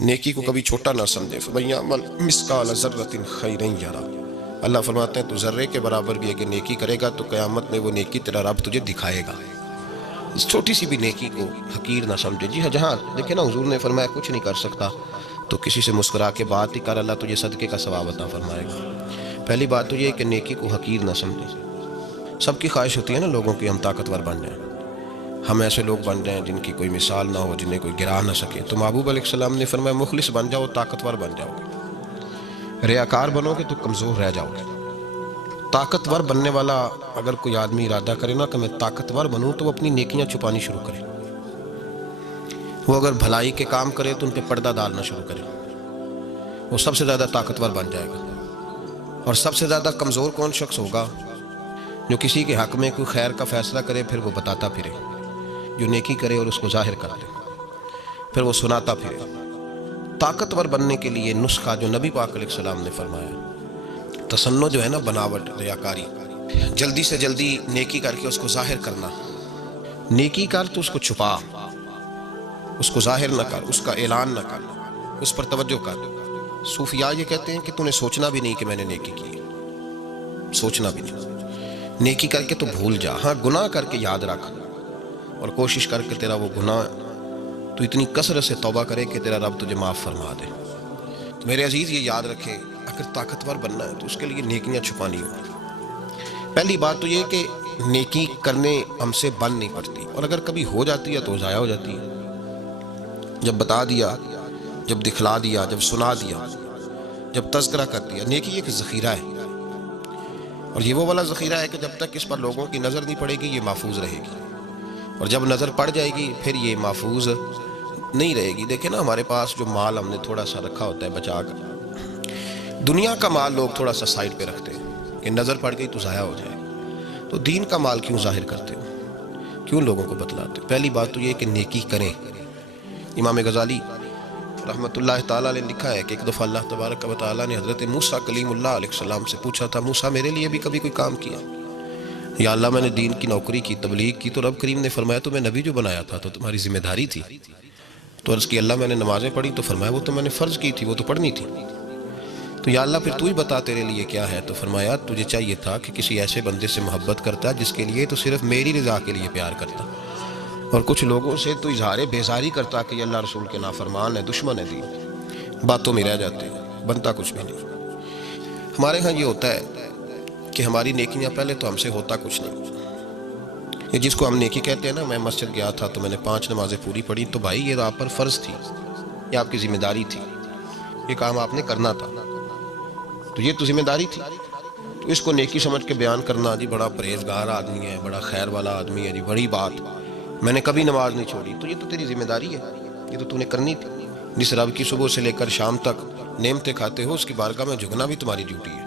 نیکی کو کبھی چھوٹا نہ سمجھے، فَمَن يَعْمَلْ مِثْقَالَ ذَرَّةٍ خَيْرًا يَرَهُ۔ اللہ فرماتے ہیں تو ذرے کے برابر بھی اگر نیکی کرے گا تو قیامت میں وہ نیکی تیرا رب تجھے دکھائے گا۔ اس چھوٹی سی بھی نیکی کو حقیر نہ سمجھے۔ جی ہاں، جہاں دیکھیں نا حضور نے فرمایا کچھ نہیں کر سکتا تو کسی سے مسکرا کے بات ہی کر، اللہ تجھے صدقے کا ثواب عطا فرمائے گا۔ پہلی بات تو یہ ہے کہ نیکی کو حقیر نہ سمجھے۔ سب کی خواہش ہوتی ہے نا لوگوں کی ہم طاقتور بن جائیں، ہم ایسے لوگ بن جائیں جن کی کوئی مثال نہ ہو، جنہیں کوئی گرا نہ سکے۔ تو محبوب علیہ السلام نے فرمایا مخلص بن جاؤ، طاقتور بن جاؤ گے۔ ریاکار بنو گے تو کمزور رہ جاؤ گے۔ طاقتور بننے والا اگر کوئی آدمی ارادہ کرے نا کہ میں طاقتور بنوں تو وہ اپنی نیکیاں چھپانی شروع کرے۔ وہ اگر بھلائی کے کام کرے تو ان پہ پردہ ڈالنا شروع کرے، وہ سب سے زیادہ طاقتور بن جائے گا۔ اور سب سے زیادہ کمزور کون شخص ہوگا؟ جو کسی کے حق میں کوئی خیر کا فیصلہ کرے پھر وہ بتاتا پھرے، جو نیکی کرے اور اس کو ظاہر کر دے پھر وہ سناتا پھرے۔ طاقتور بننے کے لیے نسخہ جو نبی پاک علیہ السلام نے فرمایا، تصنع جو ہے نا، بناوٹ، ریاکاری، جلدی سے جلدی نیکی کر کے اس کو ظاہر کرنا۔ نیکی کر تو اس کو چھپا، اس کو ظاہر نہ کر، اس کا اعلان نہ کر، اس پر توجہ کر۔ صوفیاء یہ کہتے ہیں کہ تو نے سوچنا بھی نہیں کہ میں نے نیکی کی، سوچنا بھی نہیں۔ نیکی کر کے تو بھول جا، ہاں گناہ کر کے یاد رکھ، اور کوشش کر کے تیرا وہ گناہ تو اتنی کثرت سے توبہ کرے کہ تیرا رب تجھے معاف فرما دے۔ تو میرے عزیز یہ یاد رکھے، اگر طاقتور بننا ہے تو اس کے لیے نیکیاں چھپانی ہوں۔ پہلی بات تو یہ کہ نیکی کرنے ہم سے بن نہیں پڑتی، اور اگر کبھی ہو جاتی ہے تو ضائع ہو جاتی ہے۔ جب بتا دیا، جب دکھلا دیا، جب سنا دیا، جب تذکرہ کر دیا۔ نیکی ایک ذخیرہ ہے، اور یہ وہ والا ذخیرہ ہے کہ جب تک اس پر لوگوں کی نظر نہیں پڑے گی یہ محفوظ رہے گی، اور جب نظر پڑ جائے گی پھر یہ محفوظ نہیں رہے گی۔ دیکھیں نا ہمارے پاس جو مال ہم نے تھوڑا سا رکھا ہوتا ہے بچا کر، دنیا کا مال لوگ تھوڑا سا سائڈ پہ رکھتے ہیں کہ نظر پڑ گئی تو ضائع ہو جائے، تو دین کا مال کیوں ظاہر کرتے ہو، کیوں لوگوں کو بتلاتے ہو؟ پہلی بات تو یہ کہ نیکی کریں۔ امام غزالی رحمۃ اللہ تعالیٰ نے لکھا ہے کہ ایک دفعہ اللہ تبارک و تعالیٰ نے حضرت موسیٰ کلیم اللہ علیہ السلام سے پوچھا تھا، موسیٰ میرے لیے بھی کبھی کوئی کام کیا؟ یا اللہ میں نے دین کی نوکری کی، تبلیغ کی، تو رب کریم نے فرمایا تو میں نبی جو بنایا تھا تو تمہاری ذمہ داری تھی۔ تو عرض کی اللہ میں نے نمازیں پڑھی، تو فرمایا وہ تو میں نے فرض کی تھی، وہ تو پڑھنی تھی۔ تو یا اللہ پھر تو ہی بتا تیرے لیے کیا ہے؟ تو فرمایا تجھے چاہیے تھا کہ کسی ایسے بندے سے محبت کرتا جس کے لیے تو صرف میری رضا کے لیے پیار کرتا، اور کچھ لوگوں سے تو اظہار بیزاری کرتا کہ یہ اللہ رسول کے نافرمان ہے، دشمن ہے دین، باتوں میں رہ جاتے ہیں، بنتا کچھ بھی نہیں۔ ہمارے ہاں یہ ہوتا ہے کہ ہماری نیکیاں پہلے تو ہم سے ہوتا کچھ نہیں۔ یہ جس کو ہم نیکی کہتے ہیں نا، میں مسجد گیا تھا تو میں نے 5 نمازیں پوری پڑھی، تو بھائی یہ تو آپ پر فرض تھی، یہ آپ کی ذمہ داری تھی، یہ کام آپ نے کرنا تھا، تو یہ تو ذمہ داری تھی۔ تو اس کو نیکی سمجھ کے بیان کرنا، جی بڑا پرہیزگار آدمی ہے، بڑا خیر والا آدمی ہے، جی بڑی بات، میں نے کبھی نماز نہیں چھوڑی، تو یہ تو تیری ذمہ داری ہے، یہ تو نے کرنی تھی۔ جس رب کی صبح سے لے کر شام تک نعمتیں کھاتے ہو، اس کی بارگاہ میں جھکنا بھی تمہاری ڈیوٹی ہے۔